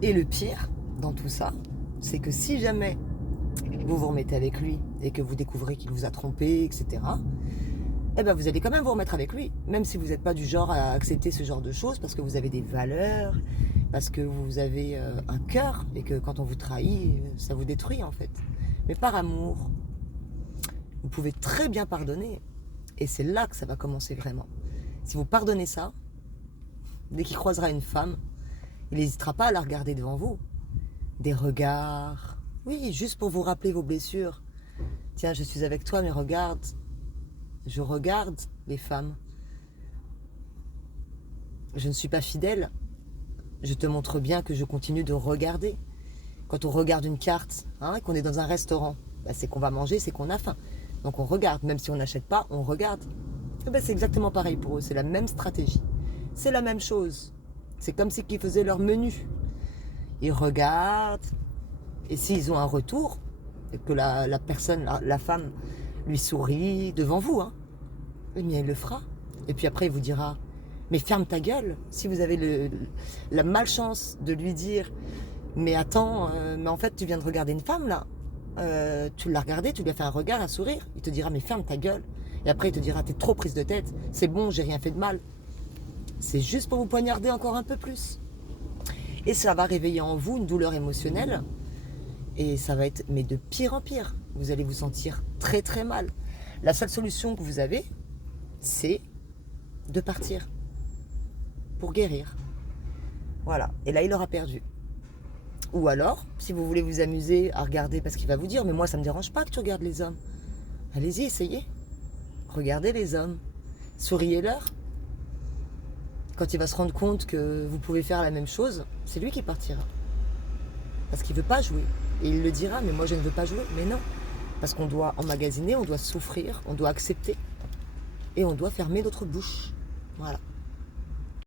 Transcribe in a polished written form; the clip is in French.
Et le pire dans tout ça, c'est que si jamais vous vous remettez avec lui et que vous découvrez qu'il vous a trompé, etc., eh ben vous allez quand même vous remettre avec lui, même si vous n'êtes pas du genre à accepter ce genre de choses, parce que vous avez des valeurs, parce que vous avez un cœur, et que quand on vous trahit, ça vous détruit en fait. Mais par amour, vous pouvez très bien pardonner, et c'est là que ça va commencer vraiment. Si vous pardonnez ça, dès qu'il croisera une femme, il n'hésitera pas à la regarder devant vous. Des regards, oui, juste pour vous rappeler vos blessures. Tiens, je suis avec toi, mais regarde, je regarde les femmes. Je ne suis pas fidèle. Je te montre bien que je continue de regarder. Quand on regarde une carte, et qu'on est dans un restaurant, bah, c'est qu'on va manger, c'est qu'on a faim. Donc on regarde, même si on n'achète pas, on regarde. Et ben, c'est exactement pareil pour eux, c'est la même stratégie. C'est la même chose. C'est comme si ils faisaient leur menu. Ils regardent, et s'ils ont un retour, et que la personne, la femme, lui sourit devant vous, eh bien il le fera. Et puis après il vous dira, mais ferme ta gueule. Si vous avez la malchance de lui dire, mais attends, mais en fait tu viens de regarder une femme là, tu l'as regardée, tu lui as fait un regard, un sourire, il te dira mais ferme ta gueule. Et après il te dira t'es trop prise de tête, c'est bon, j'ai rien fait de mal. C'est juste pour vous poignarder encore un peu plus. Et ça va réveiller en vous une douleur émotionnelle. Et ça va être, mais de pire en pire. Vous allez vous sentir très très mal. La seule solution que vous avez, c'est de partir pour guérir. Voilà. Et là, il aura perdu. Ou alors, si vous voulez vous amuser à regarder, parce qu'il va vous dire, mais moi, ça ne me dérange pas que tu regardes les hommes. Allez-y, essayez. Regardez les hommes. Souriez-leur. Quand il va se rendre compte que vous pouvez faire la même chose, c'est lui qui partira. Parce qu'il ne veut pas jouer. Et il le dira, mais moi je ne veux pas jouer. Mais non. Parce qu'on doit emmagasiner, on doit souffrir, on doit accepter. Et on doit fermer notre bouche. Voilà.